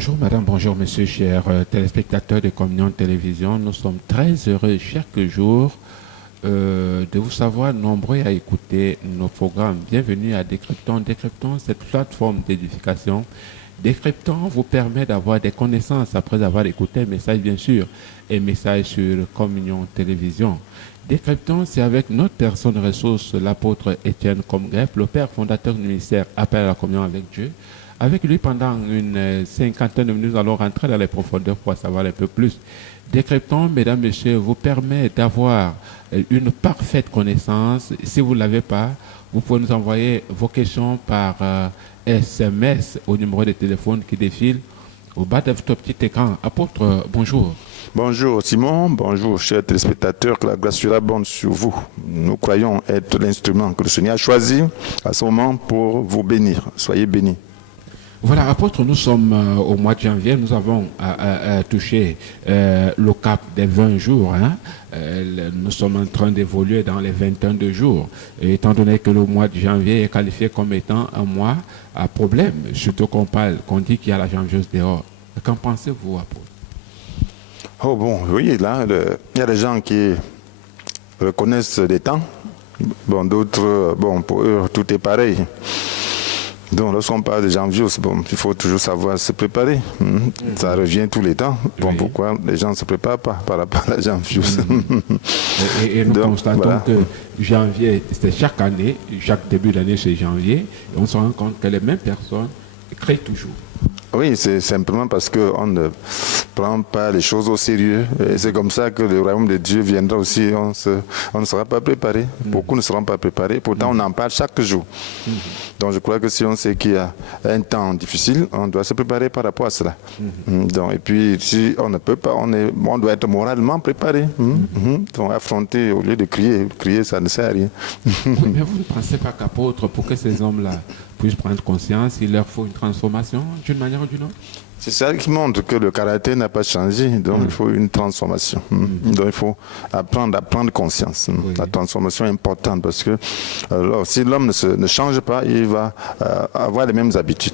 Bonjour madame, bonjour monsieur, chers téléspectateurs de Communion Télévision. Nous sommes très heureux chaque jour de vous savoir nombreux à écouter nos programmes. Bienvenue à Décryptons. Décryptons, cette plateforme d'édification. Décryptons vous permet d'avoir des connaissances après avoir écouté un message, bien sûr, un message sur Communion Télévision. Décryptons, c'est avec notre personne ressource, l'apôtre Étienne Comgreffe, le père fondateur du ministère Appel à la communion avec Dieu. Avec lui, pendant une cinquantaine de minutes, nous allons rentrer dans les profondeurs pour savoir un peu plus. Décryptons, mesdames, messieurs, vous permet d'avoir une parfaite connaissance. Si vous ne l'avez pas, vous pouvez nous envoyer vos questions par SMS au numéro de téléphone qui défile au bas de votre petit écran. Apôtre, bonjour. Bonjour Simon, bonjour chers téléspectateurs, que la grâce soit bonne sur vous. Nous croyons être l'instrument que le Seigneur a choisi à ce moment pour vous bénir. Soyez bénis. Voilà, apôtre, nous sommes au mois de janvier, nous avons touché le cap des 20 jours. Nous sommes en train d'évoluer dans les 21 de jours. Et étant donné que le mois de janvier est qualifié comme étant un mois à problème, surtout qu'on dit qu'il y a la janvieuse dehors. Qu'en pensez-vous, apôtre? Oh bon, oui, là, il y a des gens qui reconnaissent des temps. Bon, d'autres, bon, pour eux, tout est pareil. Donc, lorsqu'on parle de janvier, bon, il faut toujours savoir se préparer. Ça revient tous les temps. Bon, oui. Pourquoi les gens ne se préparent pas par rapport à la janvier? Et nous constatons que janvier, c'est chaque année, chaque début d'année, c'est janvier. Et on se rend compte que les mêmes personnes créent toujours. Oui, c'est simplement parce qu'on ne prend pas les choses au sérieux. Et c'est comme ça que le royaume de Dieu viendra aussi. On ne sera pas préparé. Beaucoup ne seront pas préparés. Pourtant, on en parle chaque jour. Donc, je crois que si on sait qu'il y a un temps difficile, on doit se préparer par rapport à cela. Donc, et puis, si on ne peut pas, on doit être moralement préparé. Donc, affronter au lieu de crier. Crier, ça ne sert à rien. Oui, mais vous ne pensez pas qu'apôtre, pour que ces hommes-là puissent prendre conscience, il leur faut une transformation d'une manière ou d'une autre? C'est ça qui montre que le caractère n'a pas changé, donc il faut une transformation. Donc il faut apprendre à prendre conscience. La transformation est importante parce que alors, si l'homme ne change pas, il va avoir les mêmes habitudes.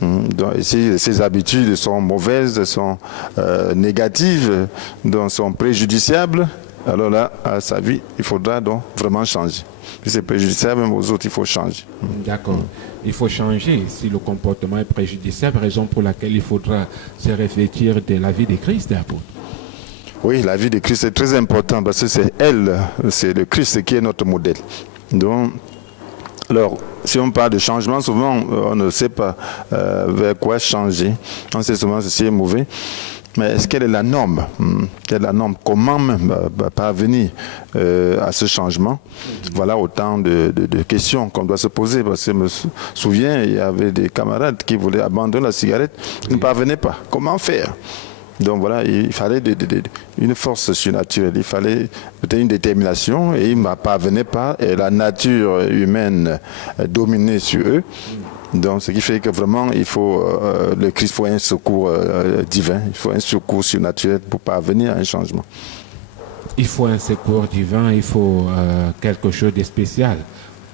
Donc, et si ces habitudes sont mauvaises, sont négatives, donc sont préjudiciables, alors là, à sa vie, il faudra donc vraiment changer. Si c'est préjudiciable, même aux autres, il faut changer. D'accord. Il faut changer si le comportement est préjudiciable, raison pour laquelle il faudra se réfléchir de la vie de Christ, apôtre. Oui, la vie de Christ est très importante parce que c'est elle, c'est le Christ qui est notre modèle. Donc, alors, si on parle de changement, souvent, on ne sait pas vers quoi changer. On sait souvent ceci est mauvais. Mais est-ce quelle est la norme? Quelle est la norme? Comment même parvenir à ce changement? Voilà autant de questions qu'on doit se poser. Parce que je me souviens, il y avait des camarades qui voulaient abandonner la cigarette. Ils ne parvenaient pas. Comment faire? Donc voilà, il fallait une force surnaturelle, il fallait peut-être une détermination et ils ne parvenaient pas. Et la nature humaine dominait sur eux. Donc, ce qui fait que vraiment, il faut, le Christ faut un secours divin, il faut un secours surnaturel pour parvenir à un changement. Il faut un secours divin, il faut quelque chose de spécial.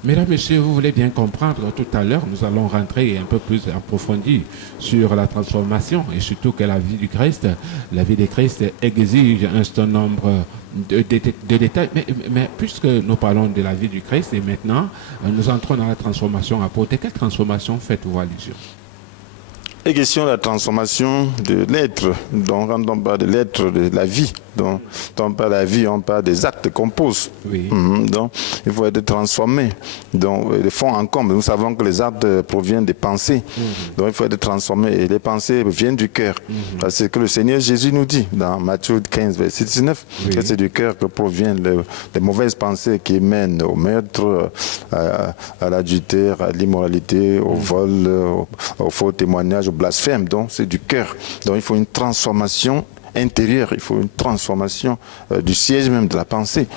Mesdames, Messieurs, vous voulez bien comprendre, tout à l'heure, nous allons rentrer un peu plus en profondeur sur la transformation et surtout que la vie de Christ exige un certain nombre de détails. Mais puisque nous parlons de la vie du Christ et maintenant, nous entrons dans la transformation apôtre, quelle transformation faites-vous allusion? Et question de la transformation de l'être. Donc, quand on parle de l'être, de la vie, donc, quand on parle de la vie, on parle des actes qu'on pose. Oui. Donc, il faut être transformé. Donc, de fond en comble, nous savons que les actes proviennent des pensées. Donc, il faut être transformé. Et les pensées viennent du cœur. C'est ce que le Seigneur Jésus nous dit dans Matthieu 15, verset 19. Que c'est du cœur que proviennent les mauvaises pensées qui mènent au meurtre, à l'adultère, à l'immoralité, au vol, au faux témoignage, blasphème. Donc c'est du cœur. Donc il faut une transformation intérieure, il faut une transformation du siège même de la pensée.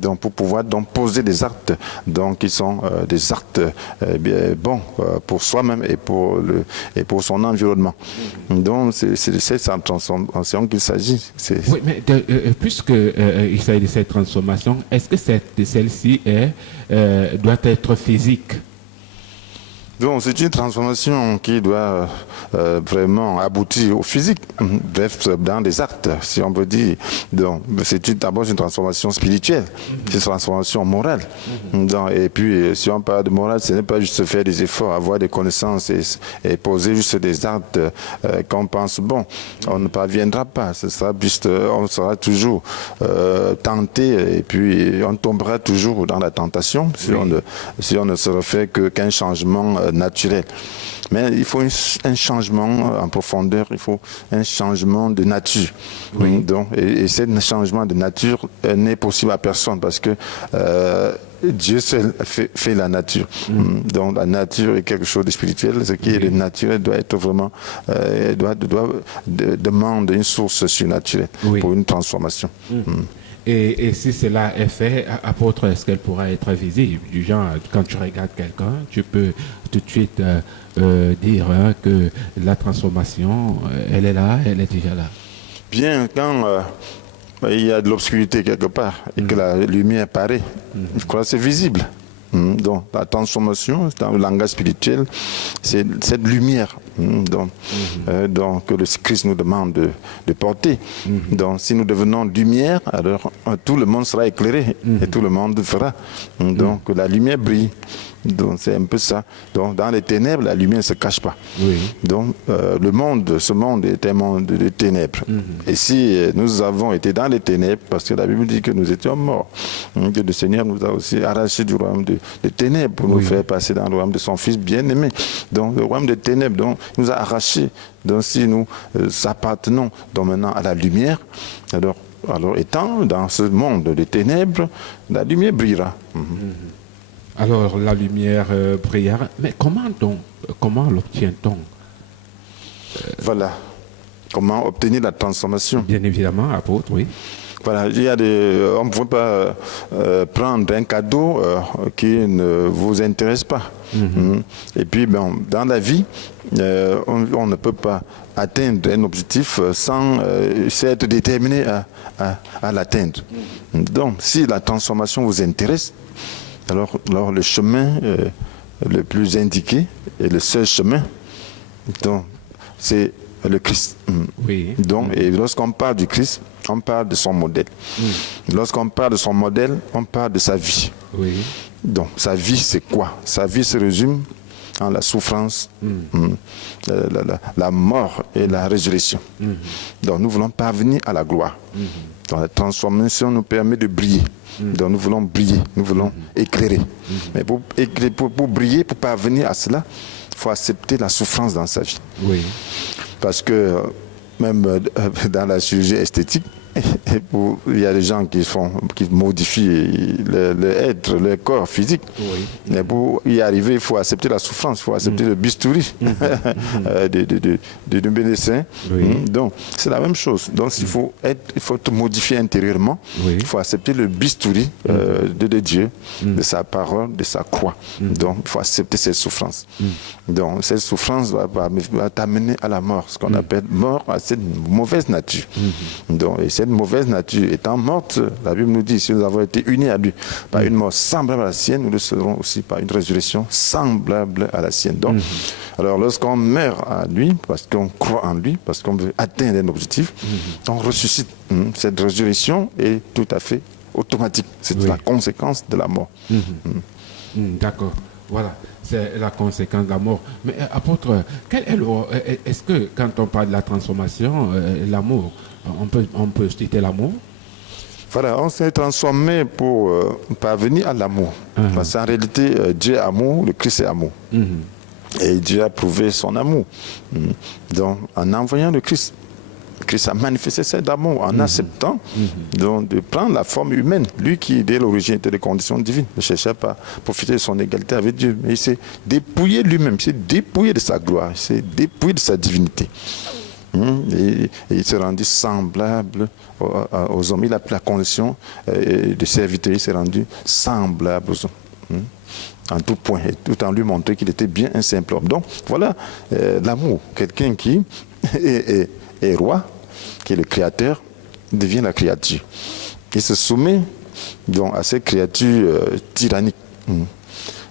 Donc pour pouvoir donc poser des actes donc qui sont des actes bons pour soi-même et pour son environnement. Donc c'est de cette transformation qu'il s'agit. Oui, mais puisque il s'agit de cette transformation, est-ce que celle-ci doit être physique? Donc c'est une transformation qui doit vraiment aboutir au physique, bref, dans des actes, si on peut dire. Donc c'est d'abord une transformation spirituelle, c'est une transformation morale. Donc, et puis si on parle de morale, ce n'est pas juste faire des efforts, avoir des connaissances et poser juste des actes qu'on pense bon. On ne parviendra pas, ce sera juste, on sera toujours tenté et puis on tombera toujours dans la tentation si on ne se refait qu'un changement naturel. Mais il faut un changement en profondeur, il faut un changement de nature. Oui. Donc, et ce changement de nature n'est possible à personne parce que Dieu seul fait la nature. Donc la nature est quelque chose de spirituel. Ce qui est de naturel doit être vraiment demande une source surnaturelle pour une transformation. Et si cela est fait, apôtre, est-ce qu'elle pourra être visible? Du genre, quand tu regardes quelqu'un, tu peux tout de suite dire que la transformation, elle est là, elle est déjà là. Bien, quand il y a de l'obscurité quelque part et que la lumière paraît, je crois que c'est visible. Donc la transformation, dans le langage spirituel, c'est cette lumière donc, que le Christ nous demande de porter. Donc si nous devenons lumière, alors tout le monde sera éclairé et tout le monde fera. Donc la lumière brille. Donc c'est un peu ça. Donc dans les ténèbres, la lumière ne se cache pas. Donc ce monde est un monde de ténèbres. Et si nous avons été dans les ténèbres, parce que la Bible dit que nous étions morts, que le Seigneur nous a aussi arrachés du royaume de ténèbres pour nous faire passer dans le royaume de son Fils bien-aimé. Donc le royaume de ténèbres, donc, nous a arrachés. Donc si nous appartenons donc maintenant à la lumière, alors étant dans ce monde de ténèbres, la lumière brillera. Alors la lumière brillera, mais comment l'obtient-on? Voilà, comment obtenir la transformation? Bien évidemment, apôtre, oui. Voilà, on ne peut pas prendre un cadeau qui ne vous intéresse pas. Et puis, dans la vie, on ne peut pas atteindre un objectif sans être déterminé à l'atteindre. Donc, si la transformation vous intéresse, alors le chemin le plus indiqué et le seul chemin, donc, c'est le Christ. Donc, et lorsqu'on parle du Christ, on parle de son modèle. Lorsqu'on parle de son modèle, on parle de sa vie. Donc, sa vie, c'est quoi? Sa vie se résume en la souffrance, la mort et la résurrection. Donc, nous voulons parvenir à la gloire. Donc, la transformation nous permet de briller. Donc, nous voulons briller, nous voulons éclairer. Mais pour briller, pour parvenir à cela, il faut accepter la souffrance dans sa vie. Parce que même dans la chirurgie esthétique, il y a des gens qui modifient leur corps physique. Mais pour y arriver, il faut accepter la souffrance, il faut accepter le bistouri du médecin. Donc, c'est la même chose. Donc, il faut te modifier intérieurement. Il faut accepter le bistouri de Dieu, de sa parole, de sa croix. Donc, il faut accepter cette souffrance. Donc, cette souffrance va t'amener à la mort, ce qu'on appelle mort à cette mauvaise nature. Donc, et cette mauvaise nature étant morte, la Bible nous dit, si nous avons été unis à lui par une mort semblable à la sienne, nous le serons aussi par une résurrection semblable à la sienne. Donc, alors lorsqu'on meurt à lui, parce qu'on croit en lui, parce qu'on veut atteindre un objectif, on ressuscite. Cette résurrection est tout à fait automatique. C'est la conséquence de la mort. D'accord. Voilà, c'est la conséquence de la mort. Mais apôtre, est-ce que quand on parle de la transformation, l'amour, on peut citer l'amour? Voilà, on s'est transformé pour parvenir à l'amour. Parce qu'en réalité, Dieu est amour, le Christ est amour. Et Dieu a prouvé son amour. Donc, en envoyant le Christ, Christ a manifesté cet amour en acceptant donc, de prendre la forme humaine. Lui qui, dès l'origine, était de conditions divines, ne cherchait pas à profiter de son égalité avec Dieu. Mais il s'est dépouillé lui-même, il s'est dépouillé de sa gloire, il s'est dépouillé de sa divinité. Et il s'est rendu semblable aux hommes. Il a pris la condition de serviteur, il s'est rendu semblable aux hommes. En tout point, et tout en lui montrant qu'il était bien un simple homme. Donc, voilà l'amour. Quelqu'un qui est roi, qui est le créateur, devient la créature. Il se soumet donc à ces créatures tyranniques,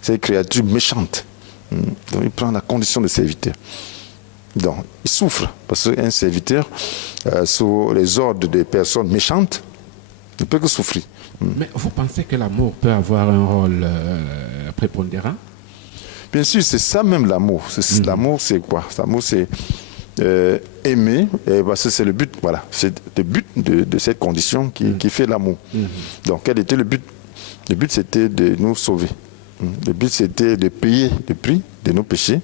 ces créatures méchantes. Donc il prend la condition de serviteur. Donc il souffre parce qu'un serviteur sous les ordres des personnes méchantes ne peut que souffrir. Mais vous pensez que l'amour peut avoir un rôle prépondérant? Bien sûr, c'est ça même l'amour. L'amour, c'est quoi? L'amour, c'est aimer, parce que c'est le but, voilà, c'est le but de cette condition qui fait l'amour. Donc quel était le but? Le but, c'était de nous sauver. Le but, c'était de payer le prix de nos péchés.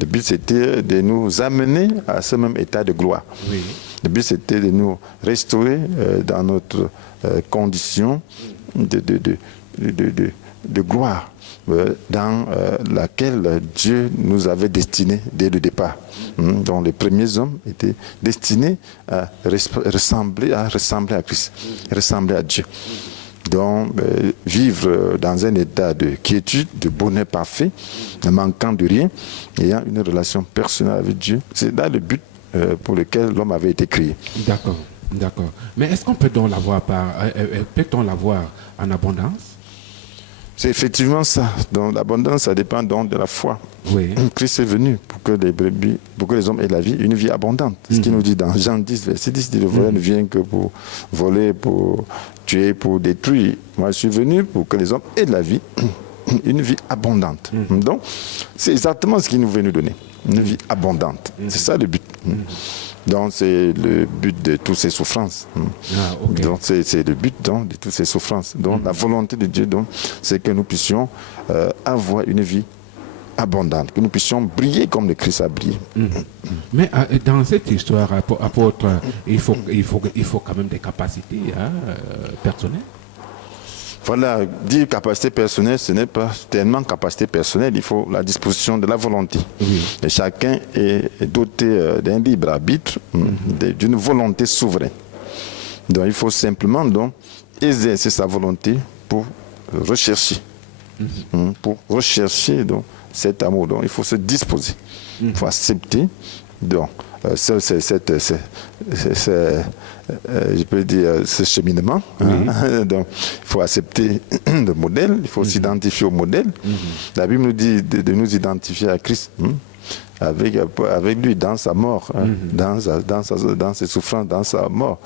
Le but, c'était de nous amener à ce même état de gloire. Oui. Le but, c'était de nous restaurer dans notre condition de gloire dans laquelle Dieu nous avait destinés dès le départ. Donc les premiers hommes étaient destinés à ressembler à Christ, ressembler à Dieu. Donc, vivre dans un état de quiétude, de bonheur parfait, ne manquant de rien, ayant une relation personnelle avec Dieu, c'est là le but pour lequel l'homme avait été créé. D'accord, d'accord. Mais est-ce qu'on peut donc l'avoir peut-on l'avoir en abondance? C'est effectivement ça. Donc l'abondance, ça dépend donc de la foi. Oui. Christ est venu pour que les hommes aient la vie, une vie abondante. Ce qu'il nous dit dans Jean 10, verset 10, le voleur ne vient que pour voler, pour tuer, pour détruire. Moi, je suis venu pour que les hommes aient la vie, une vie abondante. Donc, c'est exactement ce qu'il nous veut nous donner, une vie abondante. C'est ça le but. Donc, c'est le but de toutes ces souffrances. Okay. Donc, c'est le but donc, de toutes ces souffrances. Donc, la volonté de Dieu, donc, c'est que nous puissions avoir une vie abondante, que nous puissions briller comme le Christ a brillé. Mais dans cette histoire, apôtre, il faut quand même des capacités personnelles. Voilà, dire capacité personnelle, ce n'est pas tellement capacité personnelle, il faut la disposition de la volonté. Oui. Et chacun est doté d'un libre arbitre, d'une volonté souveraine. Donc il faut simplement donc exercer sa volonté pour rechercher. Pour rechercher donc cet amour. Donc il faut se disposer. Il faut accepter donc je peux dire ce cheminement. Donc, il faut accepter le modèle, il faut s'identifier au modèle. La Bible nous dit de nous identifier à Christ, avec lui dans sa mort, dans ses souffrances, dans sa mort.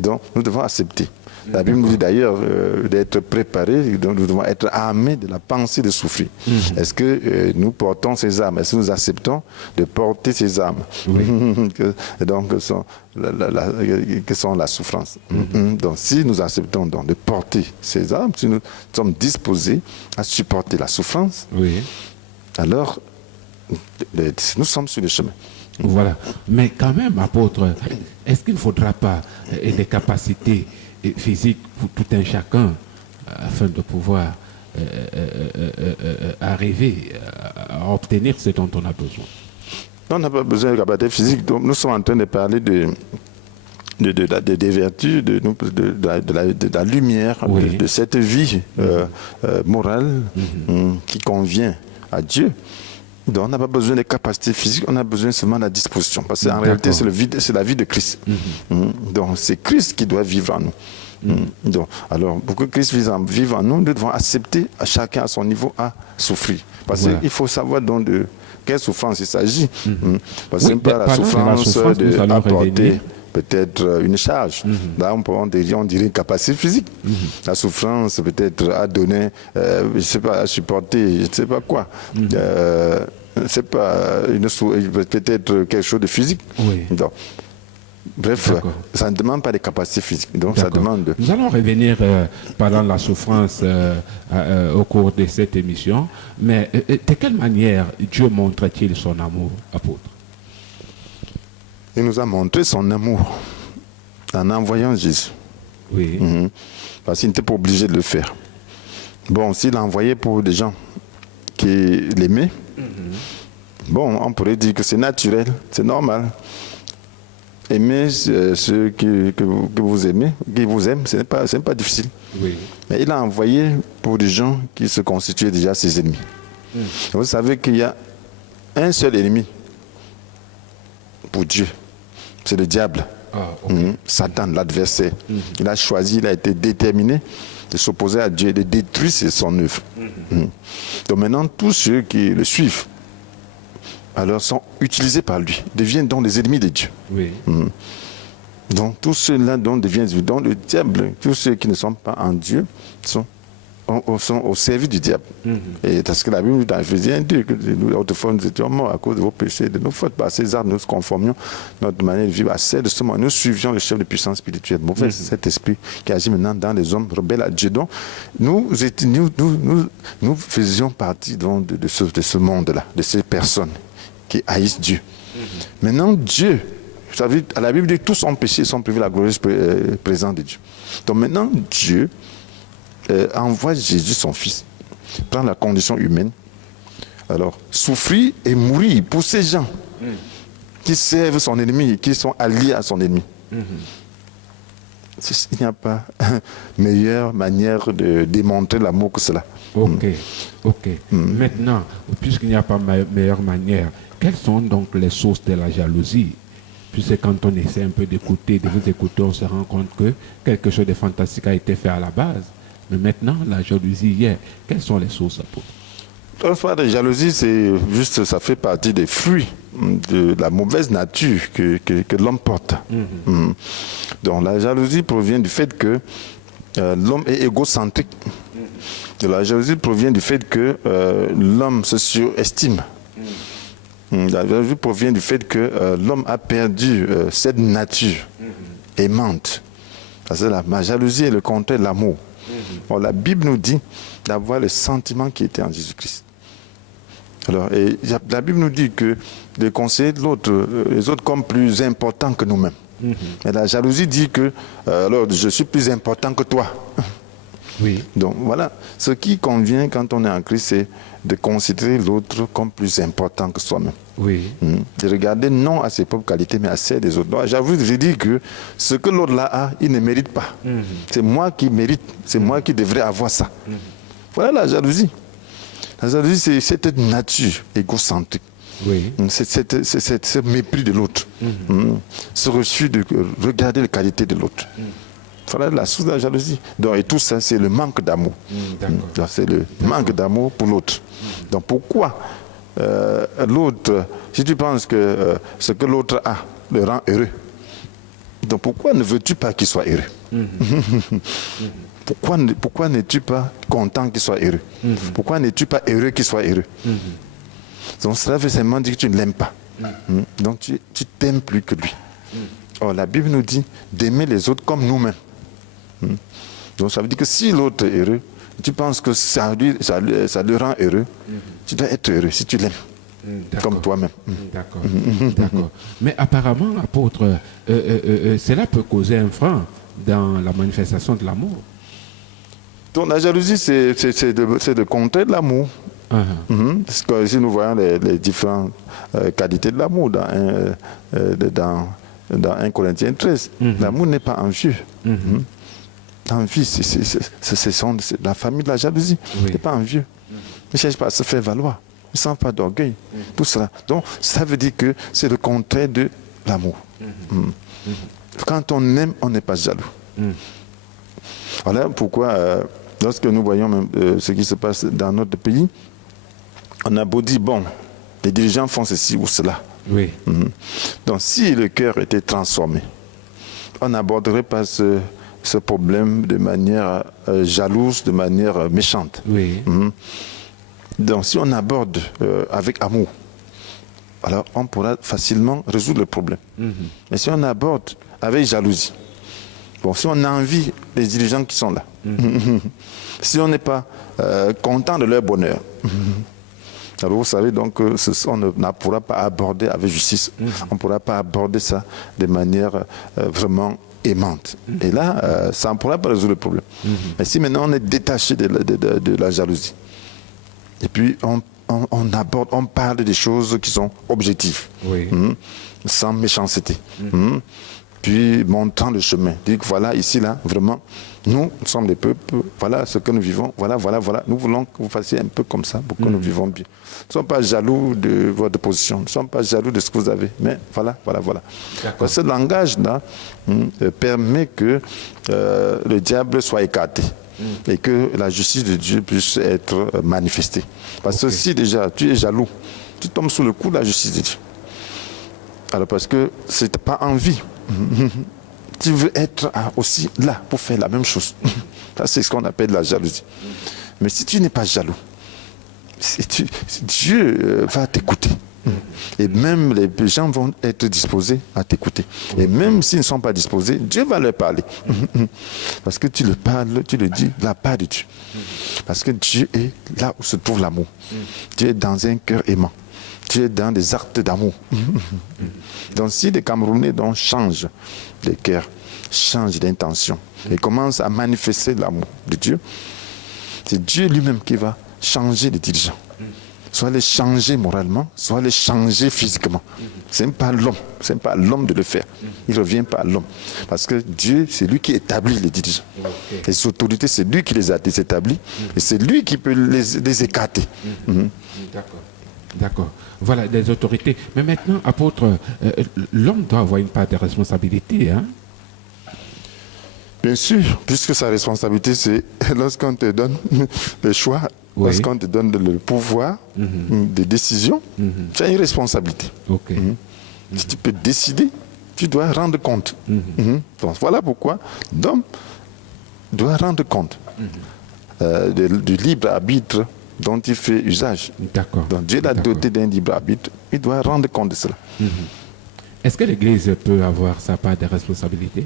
Donc, nous devons accepter. La Bible nous dit d'ailleurs d'être préparés, donc nous devons être armés de la pensée de souffrir. Est-ce que nous portons ces armes? Est-ce que nous acceptons de porter ces armes? Donc, que sont la souffrance. Donc, si nous acceptons donc de porter ces armes, si nous sommes disposés à supporter la souffrance, alors nous sommes sur le chemin. Voilà. Mais quand même, apôtre, est-ce qu'il ne faudra pas des capacités physique pour tout un chacun afin de pouvoir arriver à obtenir ce dont on a besoin? On n'a pas besoin de capacité physique. Donc nous sommes en train de parler des vertus, de la lumière, de cette vie morale qui convient à Dieu. Donc on n'a pas besoin de capacités physiques, on a besoin seulement de la disposition. Parce qu'en réalité, c'est la vie de Christ. Donc c'est Christ qui doit vivre en nous. Donc, alors, pour que Christ vive en nous, nous devons accepter à chacun à son niveau à souffrir. Parce qu'il faut savoir donc de quelle souffrance il s'agit. Parce que c'est pas la souffrance d'apporter peut-être une charge. Là, on dirait une capacité physique. La souffrance peut-être à donner, je sais pas, à supporter, je ne sais pas quoi. C'est pas peut-être quelque chose de physique. Donc, bref, ça ne demande pas de capacités physiques. Donc, ça demande. Nous allons revenir pendant la souffrance au cours de cette émission. Mais de quelle manière Dieu montre-t-il son amour, apôtre? Il nous a montré son amour en envoyant Jésus. Parce qu'il n'était pas obligé de le faire. Bon, s'il l'a envoyé pour des gens qui l'aimaient, bon, on pourrait dire que c'est naturel, c'est normal. Aimer ceux que vous aimez, qui vous aiment, ce n'est pas difficile. Mais il a envoyé pour des gens qui se constituaient déjà ses ennemis. Vous savez qu'il y a un seul ennemi pour Dieu, c'est le diable. Satan, l'adversaire. Il a choisi, il a été déterminé de s'opposer à Dieu, de détruire son œuvre. Donc maintenant, tous ceux qui le suivent, alors sont utilisés par lui, deviennent donc les ennemis de Dieu. Oui. Donc tous ceux-là deviennent, donc le diable, tous ceux qui ne sont pas en Dieu sont au service du diable. Et parce que la Bible dans Ephésiens dit que nous, autrefois, nous étions morts à cause de vos péchés, de nos fautes. Par ces armes, nous conformions notre manière de vivre à celle de ce monde. Nous suivions le chef de puissance spirituelle, mauvais, cet esprit qui agit maintenant dans les hommes rebelles à Dieu. Donc, nous faisions partie donc, de ce monde-là, de ces personnes qui haïssent Dieu. Maintenant, Dieu, vous savez, à la Bible dit tous ont péché, sont privés de la glorieuse présence de Dieu. Donc maintenant, Dieu envoie Jésus, son fils, prend la condition humaine, alors souffrir et mourir pour ces gens qui servent son ennemi, qui sont alliés à son ennemi. Il n'y a pas meilleure manière de démontrer l'amour que cela. Ok. Maintenant, puisqu'il n'y a pas meilleure manière, quelles sont donc les sources de la jalousie? Puisque quand on essaie un peu d'écouter, de vous écouter, on se rend compte que quelque chose de fantastique a été fait à la base. Mais maintenant, la jalousie hier, quelles sont les sources apôtres? La jalousie, c'est juste, ça fait partie des fruits de la mauvaise nature que l'homme porte. Donc la jalousie provient du fait que l'homme est égocentrique. La jalousie provient du fait que l'homme se surestime. La jalousie provient du fait que l'homme a perdu cette nature aimante. Parce que la jalousie est le contraire de l'amour. Or, la Bible nous dit d'avoir le sentiment qui était en Jésus-Christ. Alors, et la Bible nous dit que de considérer les autres comme plus importants que nous-mêmes. Mais la jalousie dit que alors je suis plus important que toi. Oui. Donc voilà, ce qui convient quand on est en Christ, c'est de considérer l'autre comme plus important que soi-même. Oui. De regarder non à ses propres qualités, mais à celles des autres. Donc, j'avoue, je dis que ce que l'autre là a, il ne mérite pas. C'est moi qui mérite, c'est moi qui devrais avoir ça. Voilà la jalousie. La jalousie, c'est cette nature égocentrique. Oui. C'est ce mépris de l'autre. Ce refus de regarder les qualités de l'autre. Voilà la source de la jalousie. Donc, et tout ça, c'est le manque d'amour. Donc, c'est le manque d'amour pour l'autre. Donc, pourquoi l'autre, si tu penses que ce que l'autre a le rend heureux, donc pourquoi ne veux-tu pas qu'il soit heureux? Pourquoi n'es-tu pas content qu'il soit heureux? Pourquoi n'es-tu pas heureux qu'il soit heureux? Donc, cela veut seulement dire que tu ne l'aimes pas. Donc, tu t'aimes plus que lui. Or, la Bible nous dit d'aimer les autres comme nous-mêmes. Donc ça veut dire que si l'autre est heureux, tu penses que ça le rend heureux, tu dois être heureux si tu l'aimes, comme toi-même. D'accord. Mais apparemment, apôtre, cela peut causer un frein dans la manifestation de l'amour. Donc la jalousie, c'est de contrer de l'amour. Parce que si nous voyons les différentes qualités de l'amour dans 1 Corinthiens 13, l'amour n'est pas envieux. L'envie, c'est la famille de la jalousie. Il n'est pas envieux. Il ne cherche pas à se faire valoir. Il ne sent pas d'orgueil. Tout cela. Donc, ça veut dire que c'est le contraire de l'amour. Quand on aime, on n'est pas jaloux. Voilà pourquoi, lorsque nous voyons même, ce qui se passe dans notre pays, on a beau dire, bon, les dirigeants font ceci ou cela. Oui. Donc, si le cœur était transformé, on n'aborderait pas ce problème de manière jalouse, de manière méchante. Oui. Donc, si on aborde avec amour, alors on pourra facilement résoudre le problème. Mais si on aborde avec jalousie, bon, si on envie les dirigeants qui sont là, si on n'est pas content de leur bonheur, alors vous savez donc on ne pourra pas aborder avec justice, on ne pourra pas aborder ça de manière vraiment aimante. Et là, ça ne pourra pas résoudre le problème. Mais si maintenant on est détaché de la jalousie, et puis on aborde, on parle des choses qui sont objectives, sans méchanceté, puis montrant le chemin. Dire que voilà, ici, là, vraiment, nous sommes des peuples, voilà ce que nous vivons, voilà. Nous voulons que vous fassiez un peu comme ça pour que nous vivons bien. Nous ne sommes pas jaloux de votre position, nous ne sommes pas jaloux de ce que vous avez, mais voilà. Ce langage-là permet que le diable soit écarté. et que la justice de Dieu puisse être manifestée. Parce que si déjà tu es jaloux, tu tombes sous le coup de la justice de Dieu. Alors parce que ce n'est pas envie. Tu veux être aussi là pour faire la même chose. Ça, c'est ce qu'on appelle la jalousie. Mais si tu n'es pas jaloux, Dieu va t'écouter. Et même les gens vont être disposés à t'écouter. Et même s'ils ne sont pas disposés, Dieu va leur parler. Parce que tu le parles, tu le dis de la part de Dieu. Parce que Dieu est là où se trouve l'amour. Dieu est dans un cœur aimant. Dieu est dans des actes d'amour. Donc si les Camerounais changent de cœur, changent d'intention et commencent à manifester l'amour de Dieu, c'est Dieu lui-même qui va changer les dirigeants. Soit les changer moralement, soit les changer physiquement. Ce n'est pas l'homme, c'est pas l'homme de le faire. Il ne revient pas à l'homme. Parce que Dieu, c'est lui qui établit les dirigeants. Les autorités, c'est lui qui les a établis et c'est lui qui peut les écarter. D'accord. Voilà, les autorités. Mais maintenant, apôtre, l'homme doit avoir une part de responsabilité, hein? Bien sûr, puisque sa responsabilité, c'est lorsqu'on te donne le choix, lorsqu'on te donne le pouvoir de décision, tu as une responsabilité. Si tu peux décider, tu dois rendre compte. Donc, voilà pourquoi l'homme doit rendre compte du libre arbitre dont il fait usage. Donc Dieu l'a doté d'un libre arbitre, il doit rendre compte de cela. Est-ce que l'Église peut avoir sa part de responsabilité?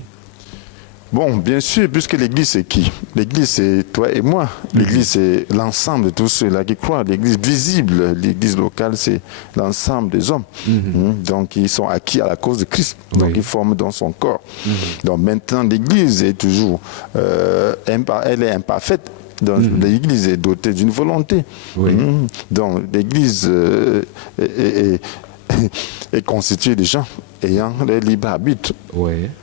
Bon, bien sûr, puisque l'Église c'est qui? L'Église c'est toi et moi. L'Église c'est l'ensemble de tous ceux-là qui croient. L'Église visible, l'Église locale c'est l'ensemble des hommes. Donc ils sont acquis à la cause de Christ. Donc ils forment dans son corps. Donc maintenant l'Église est toujours, elle est imparfaite. Donc l'Église est dotée d'une volonté. Donc l'Église est constituée de gens ayant le libre arbitre.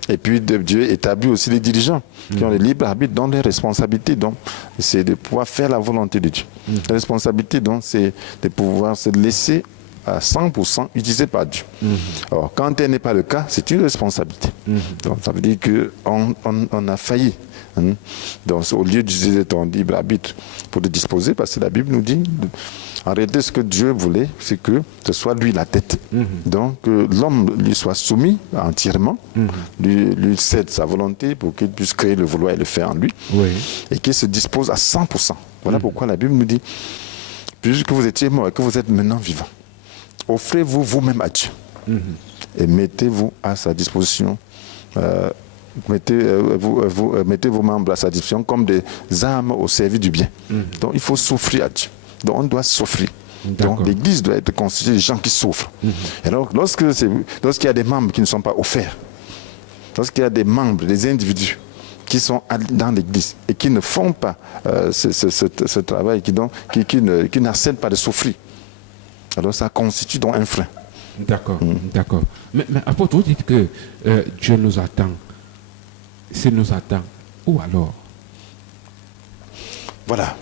Et puis Dieu établit aussi les dirigeants qui ont le libre arbitre dans les responsabilités. Donc c'est de pouvoir faire la volonté de Dieu. La responsabilité, donc, c'est de pouvoir se laisser à 100% utilisé par Dieu. Alors, quand tel n'est pas le cas, c'est une responsabilité. Donc, ça veut dire qu'on a failli. Donc, au lieu d'utiliser ton libre arbitre pour te disposer, parce que la Bible nous dit, en réalité, ce que Dieu voulait, c'est que ce soit lui la tête. Donc, que l'homme lui soit soumis entièrement, lui cède sa volonté pour qu'il puisse créer le vouloir et le faire en lui, et qu'il se dispose à 100%. Voilà pourquoi la Bible nous dit, puisque vous étiez mort et que vous êtes maintenant vivant, offrez-vous vous-même à Dieu et mettez-vous à sa disposition. Mettez vos membres à sa disposition comme des armes au service du bien. Donc il faut souffrir à Dieu. Donc on doit souffrir. Donc l'Église doit être constituée de gens qui souffrent. Et alors lorsqu'il y a des membres qui ne sont pas offerts, lorsqu'il y a des membres, des individus qui sont dans l'Église et qui ne font pas ce travail, qui n'acceptent pas de souffrir, alors ça constitue donc un frein. D'accord. Mais apôtre, vous dites que Dieu nous attend. S'il nous attend, où alors? Voilà.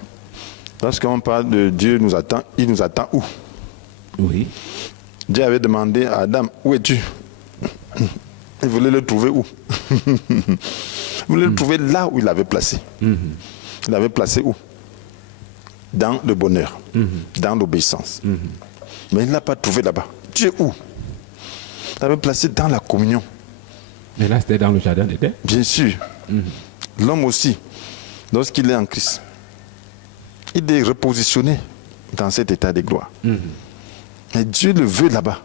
Lorsqu'on parle de Dieu nous attend, il nous attend où? Dieu avait demandé à Adam, où es-tu? Il voulait le trouver où? Il voulait le trouver là où il l'avait placé. Il l'avait placé où? Dans le bonheur, dans l'obéissance. Mais il ne l'a pas trouvé là-bas. Dieu où? Il l'avait placé dans la communion. Mais là, c'était dans le jardin d'Éden. Bien sûr. L'homme aussi, lorsqu'il est en Christ, il est repositionné dans cet état de gloire. Mais Dieu le veut là-bas.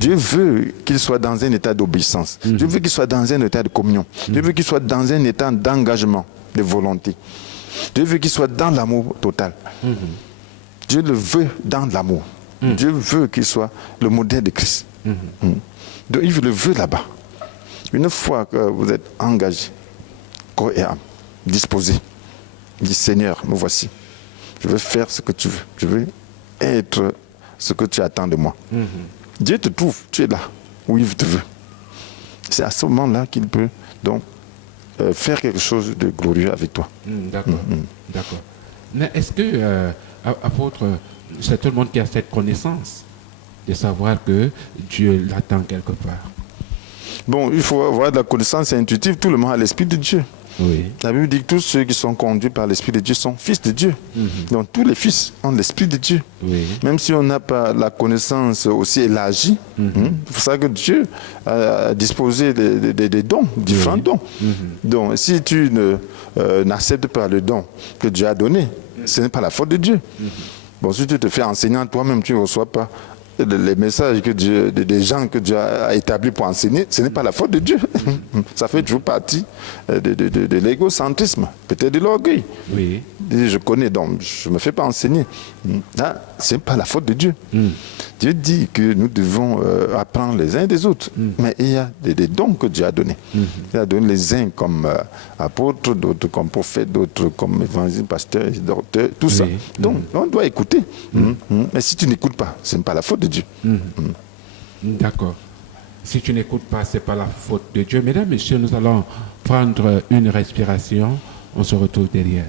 Dieu veut qu'il soit dans un état d'obéissance. Dieu veut qu'il soit dans un état de communion. Dieu veut qu'il soit dans un état d'engagement, de volonté. Dieu veut qu'il soit dans l'amour total. Dieu le veut dans l'amour. Dieu veut qu'il soit le modèle de Christ. Donc il le veut là-bas. Une fois que vous êtes engagé, corps et âme, disposé, dit Seigneur, me voici. Je veux faire ce que tu veux. Je veux être ce que tu attends de moi. Dieu te trouve, tu es là, où il te veut. C'est à ce moment-là qu'il peut donc faire quelque chose de glorieux avec toi. D'accord. Mais est-ce que, apôtre, c'est tout le monde qui a cette connaissance de savoir que Dieu l'attend quelque part? Bon, il faut avoir de la connaissance intuitive. Tout le monde a l'Esprit de Dieu. Oui. La Bible dit que tous ceux qui sont conduits par l'Esprit de Dieu sont fils de Dieu. Donc tous les fils ont l'Esprit de Dieu. Oui. Même si on n'a pas la connaissance aussi élargie, c'est pour ça que Dieu a disposé des dons, différents dons. Donc si tu n'acceptes pas le don que Dieu a donné, ce n'est pas la faute de Dieu. Bon, si tu te fais enseignant toi-même, tu ne reçois pas les messages que Dieu, des gens que Dieu a établis pour enseigner, ce n'est pas la faute de Dieu. Ça fait toujours partie de l'égocentrisme, peut-être de l'orgueil. Oui. Je connais, donc je ne me fais pas enseigner. Là, ce n'est pas la faute de Dieu. Dieu dit que nous devons apprendre les uns des autres. Mais il y a des dons que Dieu a donnés. Il a donné les uns comme apôtres, d'autres comme prophètes, d'autres comme évangélistes, pasteurs, docteurs, tout ça. Donc, on doit écouter. Mais si tu n'écoutes pas, ce n'est pas la faute de Dieu. D'accord. Si tu n'écoutes pas, ce n'est pas la faute de Dieu. Mesdames, Messieurs, nous allons prendre une respiration. On se retrouve derrière.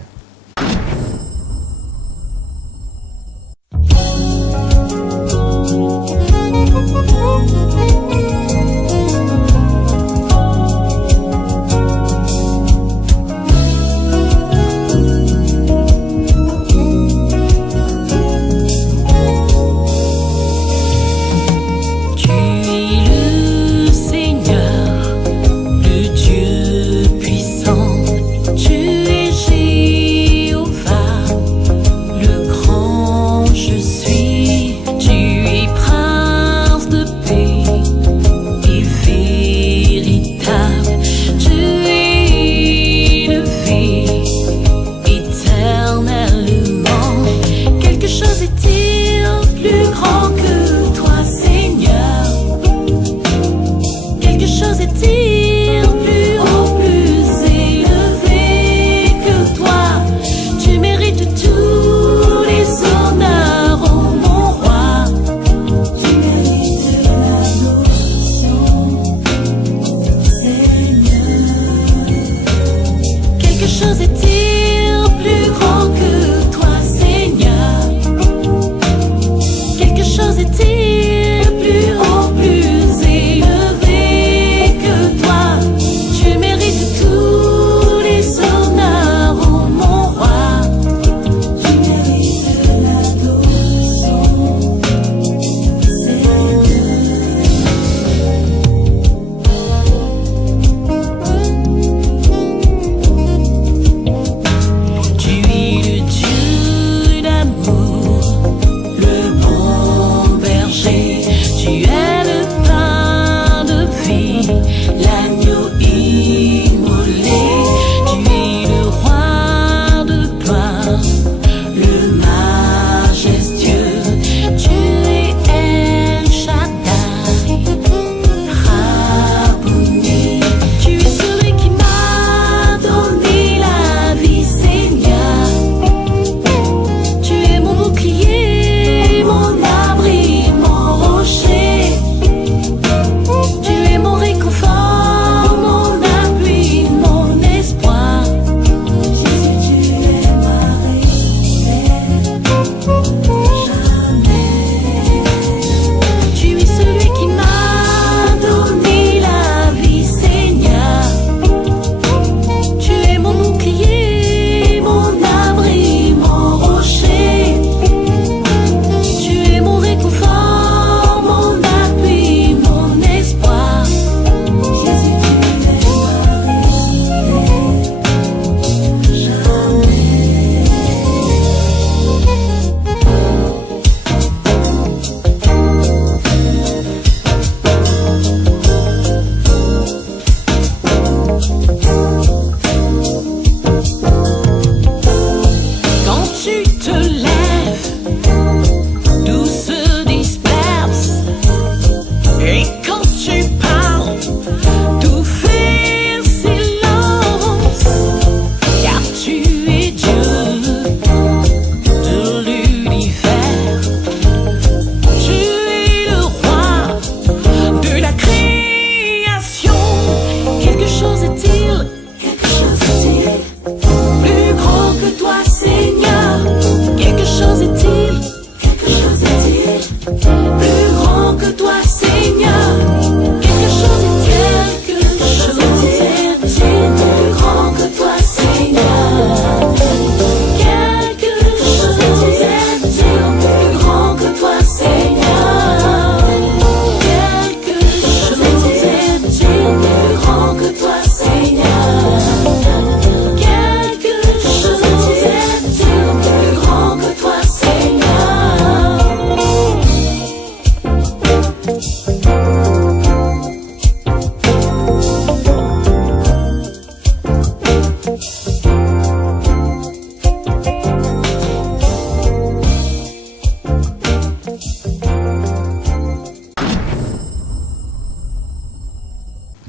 Quelque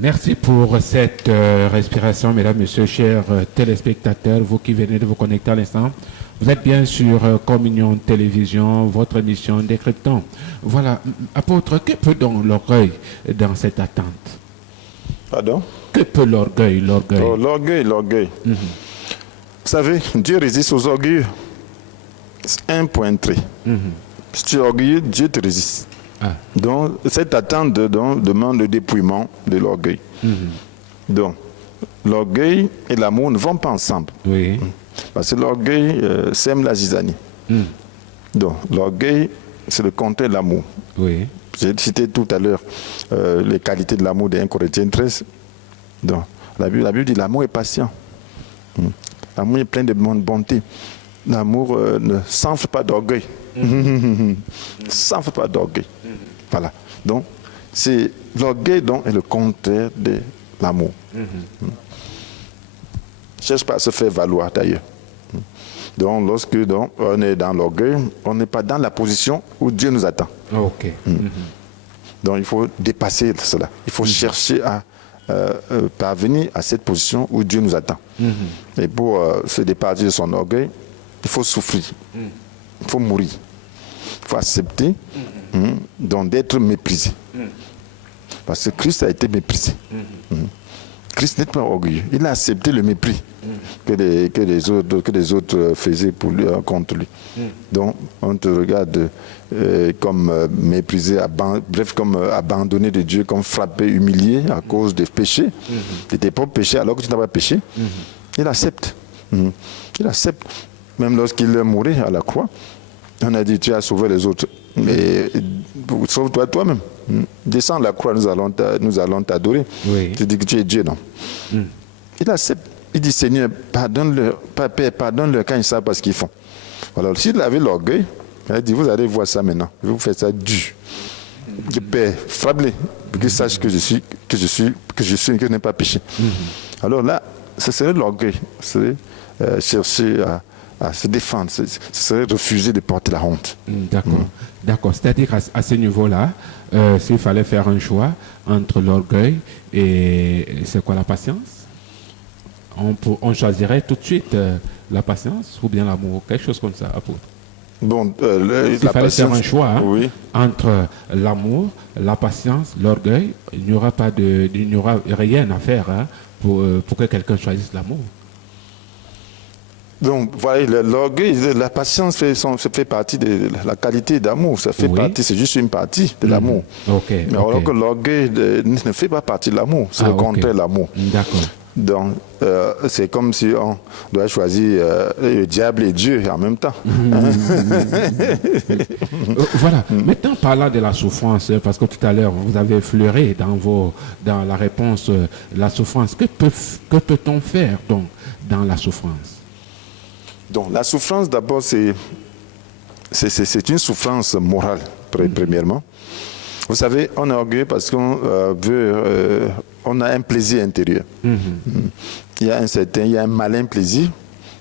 Merci pour cette respiration, mesdames, messieurs, chers téléspectateurs, vous qui venez de vous connecter à l'instant. Vous êtes bien sur Communion Télévision, votre émission Décryptant. Voilà, apôtre, que peut donc l'orgueil dans cette attente? Pardon? Que peut l'orgueil? Oh, l'orgueil. Vous savez, Dieu résiste aux orgueilleux. C'est un point très. Si tu es orgueilleux, Dieu te résiste. Donc, cette attente demande le dépouillement de l'orgueil. Donc, l'orgueil et l'amour ne vont pas ensemble. Oui. Parce que l'orgueil sème la zizanie. Donc, l'orgueil, c'est le contraire de l'amour. Oui. J'ai cité tout à l'heure les qualités de l'amour de 1 Corinthiens 13. Donc, la Bible dit l'amour est patient. L'amour est plein de bonté. L'amour ne s'enfle pas d'orgueil. Ne s'enfle pas d'orgueil. Voilà. Donc, c'est l'orgueil est le contraire de l'amour. Ne cherche pas à se faire valoir d'ailleurs. Donc, lorsque on est dans l'orgueil, on n'est pas dans la position où Dieu nous attend. Ok. Donc, il faut dépasser cela. Il faut chercher à parvenir à cette position où Dieu nous attend. Et pour se départir de son orgueil, il faut souffrir. Il faut mourir. Il faut accepter donc d'être méprisé. Parce que Christ a été méprisé. Christ n'est pas orgueilleux. Il a accepté le mépris que les autres faisaient contre lui. Donc, on te regarde comme méprisé, comme abandonné de Dieu, comme frappé, humilié à cause des péchés, de tes propres péchés, alors que tu n'as pas péché. Il accepte. Il accepte. Même lorsqu'il est mort à la croix, on a dit, tu as sauvé les autres, mais sauve-toi toi-même. Descends la croix, nous allons t'adorer. Oui. Tu dis que tu es Dieu, non? Il accepte. Il dit, Seigneur, pardonne-leur, Père, pardonne-leur quand ils savent pas ce qu'ils font. Alors, s'il avait l'orgueil, il a dit, vous allez voir ça maintenant. Je vais vous faire ça dur. Père, frappe-les, pour qu'ils sachent que je n'ai pas péché. Alors là, ce serait l'orgueil. Ce serait chercher à se défendre. Ce serait refuser de porter la honte. D'accord. D'accord. C'est-à-dire à ce niveau-là, s'il fallait faire un choix entre l'orgueil et c'est quoi la patience? On choisirait tout de suite la patience ou bien l'amour, quelque chose comme ça, apôtre. Bon, s'il fallait faire un choix oui, entre l'amour, la patience, l'orgueil, il n'y aura rien à faire pour que quelqu'un choisisse l'amour. Donc, voilà, l'orgueil, la patience fait partie de la qualité d'amour. Ça fait partie, c'est juste une partie de l'amour. Okay, mais alors que l'orgueil ne fait pas partie de l'amour. C'est le contraire de l'amour. D'accord. Donc, c'est comme si on doit choisir le diable et Dieu en même temps. Voilà. Maintenant, parlant de la souffrance, parce que tout à l'heure, vous avez effleuré dans la réponse la souffrance. Que peut-on faire donc dans la souffrance? Donc, la souffrance, d'abord, c'est une souffrance morale, premièrement. Vous savez, on est orgueilleux parce qu'on on a un plaisir intérieur. Il y a un malin plaisir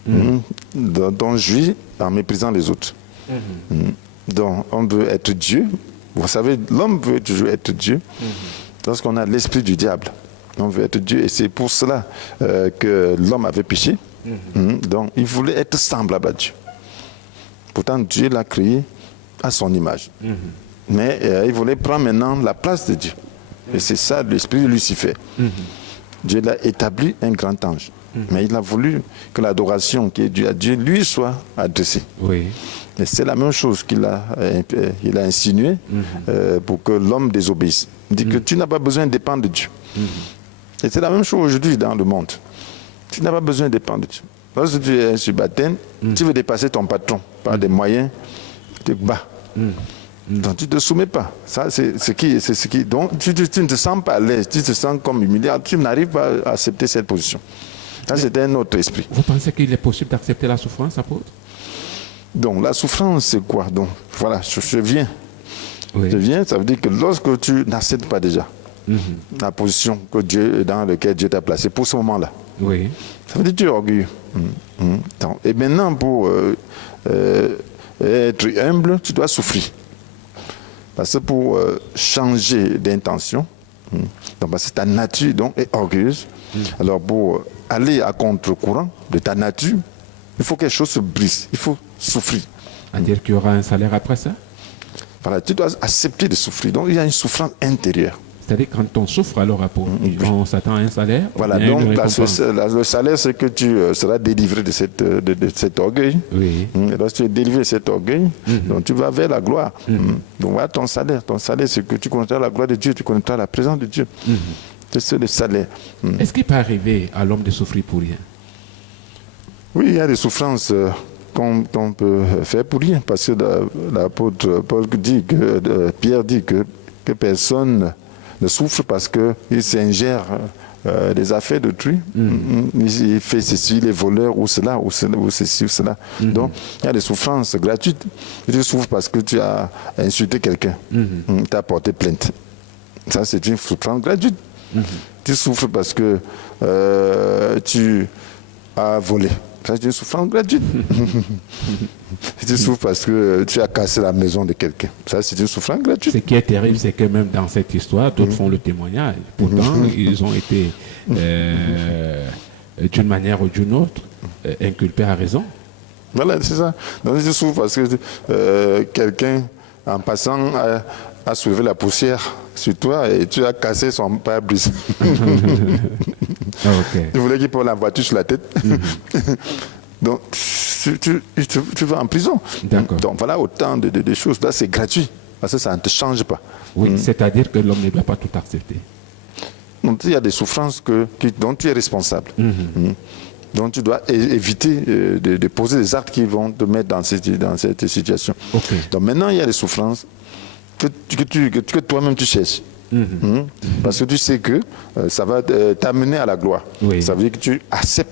dont on jouit en méprisant les autres. Donc, on veut être Dieu. Vous savez, l'homme veut toujours être Dieu lorsqu'on a l'esprit du diable. On veut être Dieu et c'est pour cela que l'homme avait péché. Donc, il voulait être semblable à Dieu. Pourtant, Dieu l'a créé à son image. Mais il voulait prendre maintenant la place de Dieu. Et c'est ça l'esprit de Lucifer. Dieu l'a établi un grand ange. Mais il a voulu que l'adoration qui est due à Dieu lui soit adressée. Oui. Et c'est la même chose qu'il a insinué pour que l'homme désobéisse. Il dit que tu n'as pas besoin de dépendre de Dieu. Et c'est la même chose aujourd'hui dans le monde. Tu n'as pas besoin de dépendre de Dieu. Lorsque tu es sur baptême, tu veux dépasser ton patron par des moyens, tu te bats. Donc tu ne te soumets pas. Ça, c'est ce qui. Donc tu ne te sens pas à l'aise, tu te sens comme humilié, tu n'arrives pas à accepter cette position. Ça, c'est un autre esprit. Vous pensez qu'il est possible d'accepter la souffrance, apôtre? Donc la souffrance, c'est quoi? Donc voilà, je viens. Oui. Je viens, ça veut dire que lorsque tu n'acceptes pas déjà la position dans laquelle Dieu t'a placé pour ce moment-là, oui. Ça veut dire que tu es orgueilleux. Et maintenant, pour être humble, tu dois souffrir. Parce que pour changer d'intention, Donc parce que ta nature donc, est orgueilleuse. Alors pour aller à contre-courant de ta nature, il faut que quelque chose se brise, il faut souffrir. C'est-à-dire qu'il y aura un salaire après ça? Voilà, tu dois accepter de souffrir. Donc il y a une souffrance intérieure. C'est-à-dire quand on souffre, alors on s'attend à un salaire. Voilà, donc le salaire, c'est que tu seras délivré de cet orgueil. Oui. Et lorsque tu es délivré de cet orgueil, donc tu vas vers la gloire. Donc voilà ton salaire. Ton salaire, c'est que tu connaîtras la gloire de Dieu, tu connaîtras la présence de Dieu. C'est le salaire. Est-ce qu'il peut arriver à l'homme de souffrir pour rien? Oui, il y a des souffrances qu'on peut faire pour rien. Parce que l'apôtre Paul dit que Pierre dit que personne ne souffre parce qu'il s'ingère des affaires d'autrui. Il fait ceci, les voleurs, ou cela, ou ceci, ou cela. Donc, il y a des souffrances gratuites. Tu souffres parce que tu as insulté quelqu'un. Tu as porté plainte. Ça, c'est une souffrance gratuite. Tu souffres parce que tu as volé. Ça, c'est une souffrance gratuite. Tu souffres parce que tu as cassé la maison de quelqu'un. Ça, c'est une souffrance gratuite. Ce qui est terrible, c'est que même dans cette histoire, d'autres font le témoignage. Pourtant, ils ont été, d'une manière ou d'une autre, inculpés à raison. Voilà, c'est ça. Donc, tu souffres parce que quelqu'un, en passant, a soulevé la poussière sur toi et tu as cassé son pare-brise. Okay. Tu voulais qu'il prenne la voiture sur la tête. Donc, tu vas en prison. D'accord. Donc, voilà autant de choses. Là, c'est gratuit. Parce que ça ne te change pas. Oui, c'est-à-dire que l'homme ne doit pas tout accepter. Donc, il y a des souffrances dont tu es responsable. Donc, tu dois éviter de poser des actes qui vont te mettre dans cette situation. Okay. Donc, maintenant, il y a des souffrances que toi-même tu cherches. Parce que tu sais que ça va t'amener à la gloire. Oui. Ça veut dire que tu acceptes.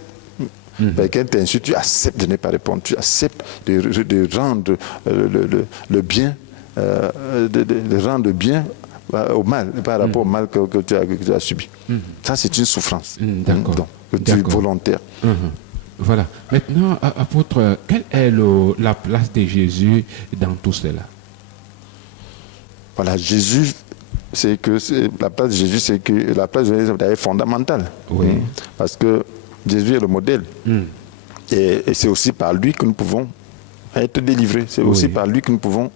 Quelqu'un t'insulte, tu acceptes de ne pas répondre. Tu acceptes de rendre le bien, de rendre le bien au mal, par rapport au mal que tu as subi. Ça, c'est une souffrance. D'accord. Donc, que tu es volontaire. Voilà. Maintenant, apôtre, quelle est la place de Jésus dans tout cela? Voilà, Jésus, la place de Jésus, c'est que la place de Jésus est fondamentale. Oui. Parce que Jésus est le modèle. Et c'est aussi par lui que nous pouvons être délivrés. C'est aussi par lui que nous pouvons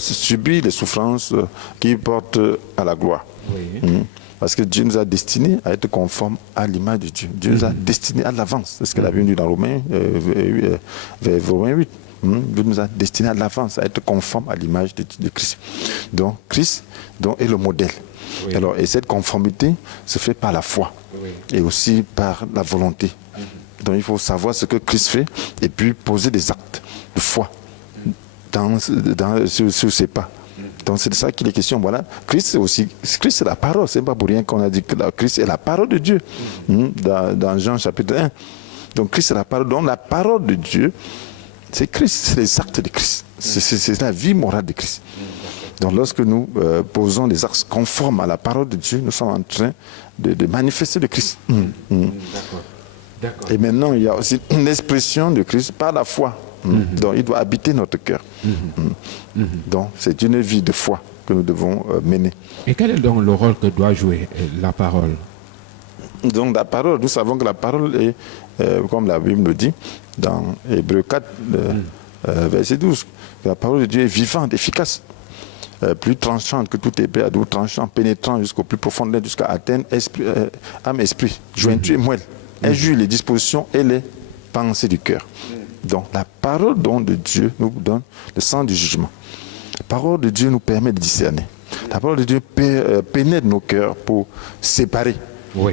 subir les souffrances qui portent à la gloire. Oui. Parce que Dieu nous a destinés à être conformes à l'image de Dieu. Dieu nous a destinés à l'avance. C'est ce que la Bible dit dans Romains 8. Dieu nous a destinés à l'avance, à être conformes à l'image de Christ. Donc, Christ est le modèle. Oui. Alors, et cette conformité se fait par la foi et aussi par la volonté. Donc, il faut savoir ce que Christ fait et puis poser des actes de foi sur ses pas. Donc, c'est de ça qu'il est question. Voilà. Christ, c'est la parole. Ce n'est pas pour rien qu'on a dit que Christ est la parole de Dieu. Dans Jean chapitre 1. Donc, Christ est la parole. Donc, la parole de Dieu, c'est Christ, c'est les actes de Christ. C'est la vie morale de Christ. Donc lorsque nous posons des actes conformes à la parole de Dieu, nous sommes en train de manifester le Christ. D'accord. Et maintenant, il y a aussi une expression de Christ par la foi. Donc il doit habiter notre cœur. Donc c'est une vie de foi que nous devons mener. Et quel est donc le rôle que doit jouer la parole? Donc la parole, nous savons que la parole est, comme la Bible le dit, dans Hébreux 4, verset 12, la parole de Dieu est vivante, efficace, plus tranchante que toute épée à double tranchant, pénétrant jusqu'au plus profond, jusqu'à atteindre âme, esprit, jointure et moelle. Elle juge les dispositions et les pensées du cœur. Donc la parole de Dieu nous donne le sens du jugement. La parole de Dieu nous permet de discerner. La parole de Dieu pénètre nos cœurs pour séparer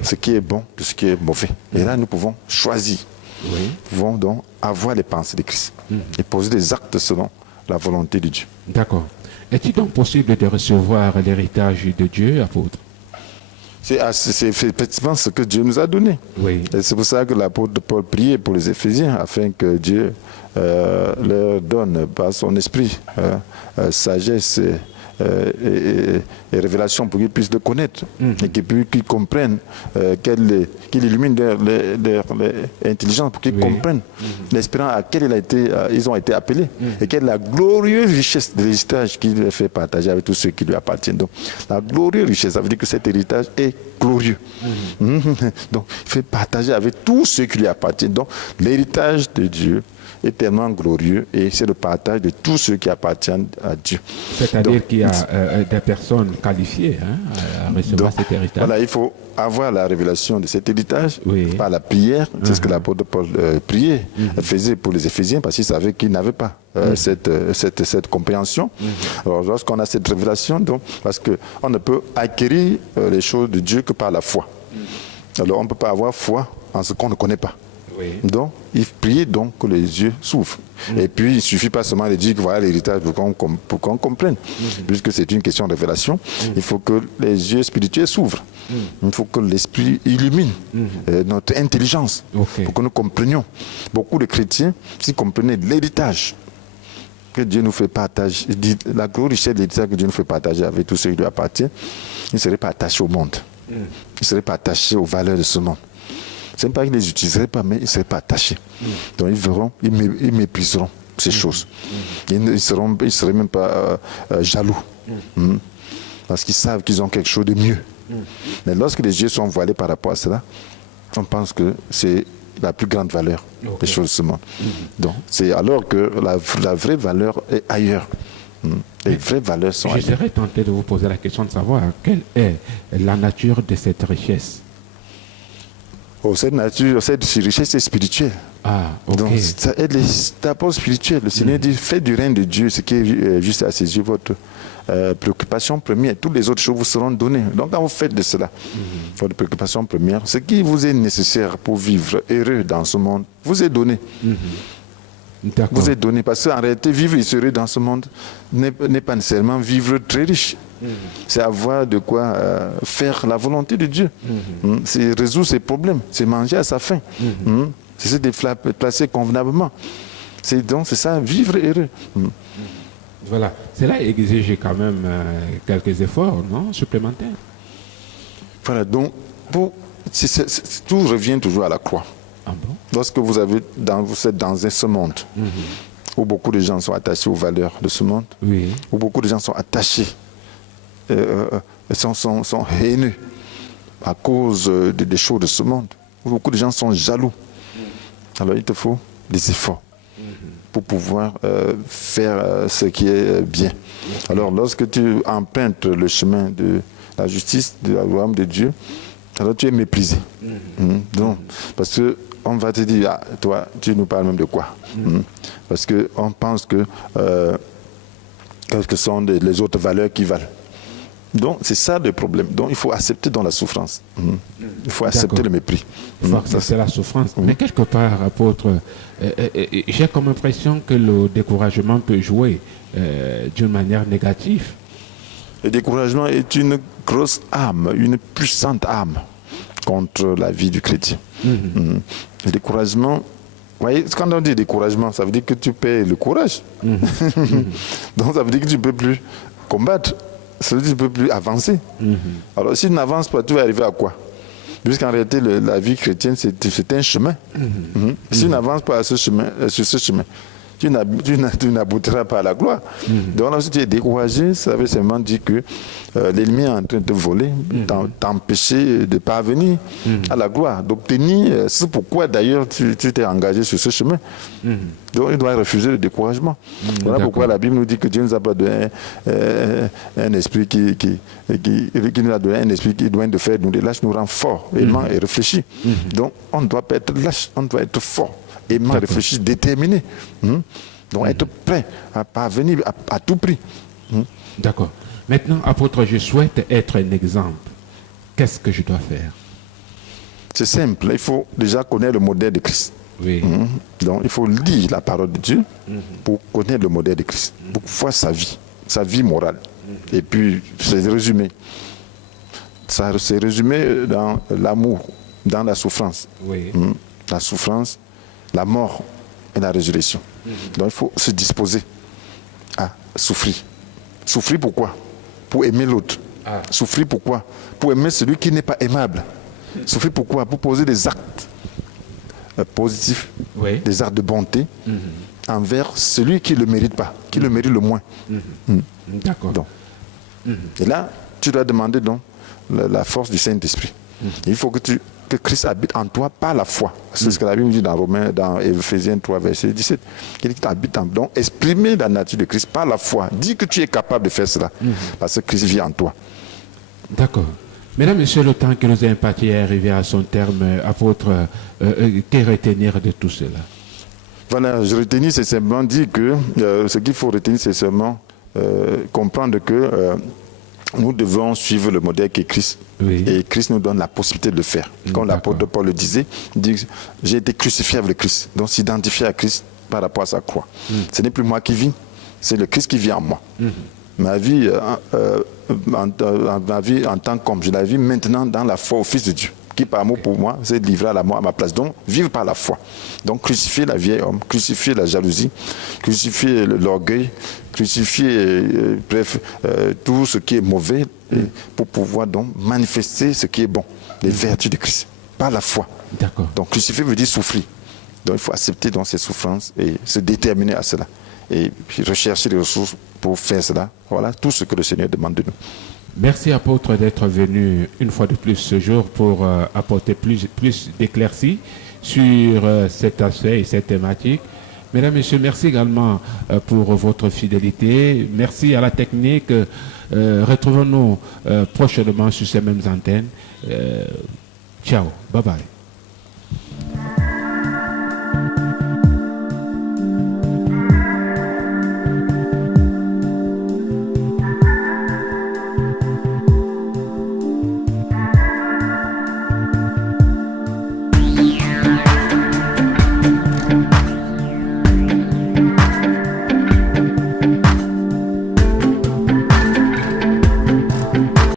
ce qui est bon de ce qui est mauvais. Et là, nous pouvons choisir. Nous pouvons donc avoir les pensées de Christ et poser des actes selon la volonté de Dieu. D'accord. Est-il donc possible de recevoir l'héritage de Dieu, apôtre? C'est effectivement ce que Dieu nous a donné. Oui. Et c'est pour ça que l'apôtre Paul priait pour les Éphésiens, afin que Dieu leur donne par son esprit sagesse et révélation pour qu'ils puissent le connaître et qu'ils comprennent, qu'il illumine leur intelligence pour qu'ils comprennent l'espérance à laquelle ils ont été appelés et quelle est la glorieuse richesse de l'héritage qu'il fait partager avec tous ceux qui lui appartiennent. Donc, la glorieuse richesse, ça veut dire que cet héritage est glorieux. Donc, il fait partager avec tous ceux qui lui appartiennent. Donc, l'héritage de Dieu est tellement glorieux et c'est le partage de tous ceux qui appartiennent à Dieu. C'est-à-dire qu'il y a des personnes qualifiées à recevoir cet héritage. Voilà, il faut avoir la révélation de cet héritage par la prière. C'est ce que l'apôtre Paul priait, faisait pour les Éphésiens parce qu'il savait qu'ils n'avaient pas cette compréhension. Alors lorsqu'on a cette révélation, donc, parce qu'on ne peut acquérir les choses de Dieu que par la foi. Alors on ne peut pas avoir foi en ce qu'on ne connaît pas. Donc, il prie donc que les yeux s'ouvrent. Et puis, il ne suffit pas seulement de dire que voilà l'héritage pour qu'on comprenne. Puisque c'est une question de révélation, il faut que les yeux spirituels s'ouvrent. Il faut que l'esprit illumine notre intelligence pour que nous comprenions. Beaucoup de chrétiens, s'ils comprenaient l'héritage que Dieu nous fait partager, la gloire richesse de l'héritage que Dieu nous fait partager avec tous ceux qui lui appartiennent, ils ne seraient pas attachés au monde. Ils ne seraient pas attachés aux valeurs de ce monde. Ce n'est pas qu'ils ne les utiliseraient pas, mais ils ne seraient pas attachés. Donc ils verront, ils mépriseront ces choses. Ils ne seraient même pas jaloux. Parce qu'ils savent qu'ils ont quelque chose de mieux. Mais lorsque les yeux sont voilés par rapport à cela, on pense que c'est la plus grande valeur des choses de ce monde. Donc c'est alors que la vraie valeur est ailleurs. Les vraies valeurs sont ailleurs. Je serais tenté de vous poser la question de savoir quelle est la nature de cette richesse. Cette richesse est spirituelle. Donc, elle est d'abord spirituelle. Le Seigneur dit, faites du règne de Dieu ce qui est juste à ses yeux, votre préoccupation première. Toutes les autres choses vous seront données. Donc, quand vous faites de cela, votre préoccupation première, ce qui vous est nécessaire pour vivre heureux dans ce monde, vous est donné. Vous êtes donné, parce qu'en réalité, vivre heureux dans ce monde n'est pas nécessairement vivre très riche. C'est avoir de quoi faire la volonté de Dieu. C'est résoudre ses problèmes, c'est manger à sa faim. C'est se déplacer convenablement. C'est ça, vivre heureux. Voilà, cela exige quand même quelques efforts, non, supplémentaires. Voilà, donc tout revient toujours à la croix. Lorsque vous êtes dans ce monde où beaucoup de gens sont attachés aux valeurs de ce monde, où beaucoup de gens sont attachés, sont haineux à cause des choses de ce monde, où beaucoup de gens sont jaloux, alors il te faut des efforts pour pouvoir faire ce qui est bien. Alors lorsque tu empruntes le chemin de la justice, de la gloire de Dieu, alors tu es méprisé. Donc, parce que on va te dire, toi, tu nous parles même de quoi? Parce qu'on pense que quelles que sont les autres valeurs qui valent. Donc, c'est ça le problème. Donc, il faut accepter dans la souffrance. Il faut accepter le mépris. Il faut accepter la souffrance. Mais quelque part, apôtre, j'ai comme impression que le découragement peut jouer d'une manière négative. Le découragement est une grosse arme, une puissante arme contre la vie du chrétien. Le découragement, vous voyez, quand on dit découragement, ça veut dire que tu perds le courage. Donc ça veut dire que tu ne peux plus combattre, ça veut dire que tu ne peux plus avancer. Alors si tu n'avances pas, tu vas arriver à quoi? Puisqu'en réalité, la vie chrétienne, c'est un chemin. Si tu n'avances pas sur ce chemin, tu n'aboutiras pas à la gloire. Donc là, si tu es découragé, ça veut seulement dire que l'ennemi est en train de te voler, t'empêcher de parvenir à la gloire, d'obtenir. C'est pourquoi d'ailleurs tu t'es engagé sur ce chemin. Donc il doit refuser le découragement. Voilà pourquoi la Bible nous dit que Dieu nous a pas donné un esprit qui nous a donné un esprit qui doit de faire nous des lâches, nous rend forts, aimants et réfléchis. Donc on ne doit pas être lâche, on doit être fort. Aimant, réfléchir, déterminé. Donc être prêt à parvenir à tout prix. D'accord. Maintenant, apôtre, je souhaite être un exemple. Qu'est-ce que je dois faire? C'est simple. Il faut déjà connaître le modèle de Christ. Donc il faut lire la parole de Dieu pour connaître le modèle de Christ, pour voir sa vie morale. Et puis, c'est résumé. Ça c'est résumé dans l'amour, dans la souffrance. La souffrance, la mort et la résurrection. Donc il faut se disposer à souffrir. Souffrir pourquoi? pour aimer l'autre. Souffrir pourquoi? Pour aimer celui qui n'est pas aimable. Souffrir pourquoi? Pour poser des actes positifs, des actes de bonté envers celui qui ne le mérite pas, qui le mérite le moins. D'accord. Et là, tu dois demander donc la force du Saint-Esprit. Il faut que Christ habite en toi par la foi. C'est ce que la Bible dit dans Éphésiens 3, verset 17. Il dit que tu habites en toi. Donc, exprimer la nature de Christ par la foi. Dis que tu es capable de faire cela. Parce que Christ vit en toi. D'accord. Mesdames, Messieurs, le temps que nous avons imparti est arrivé à son terme. Apôtre, que retenir de tout cela? Voilà, je retenir, c'est simplement dire que ce qu'il faut retenir, c'est seulement comprendre que nous devons suivre le modèle qu'est Christ. Et Christ nous donne la possibilité de le faire. Comme l'apôtre Paul le disait, il dit, j'ai été crucifié avec le Christ. Donc s'identifier à Christ par rapport à sa croix. Ce n'est plus moi qui vis, c'est le Christ qui vit en moi. Ma vie, en tant qu'homme, je la vis maintenant dans la foi au Fils de Dieu, qui par amour pour moi s'est livré à la mort à ma place. Donc, vivre par la foi. Donc, crucifier la vieille homme, crucifier la jalousie, crucifier l'orgueil, crucifier, tout ce qui est mauvais, pour pouvoir donc manifester ce qui est bon, les vertus de Christ, par la foi. D'accord. Donc, crucifier veut dire souffrir. Donc, il faut accepter donc ces souffrances et se déterminer à cela. Et puis rechercher les ressources pour faire cela. Voilà tout ce que le Seigneur demande de nous. Merci, apôtre, d'être venu une fois de plus ce jour pour apporter plus d'éclaircies sur cet aspect et cette thématique. Mesdames, Messieurs, merci également pour votre fidélité. Merci à la technique. Retrouvons-nous prochainement sur ces mêmes antennes. Ciao. Bye bye.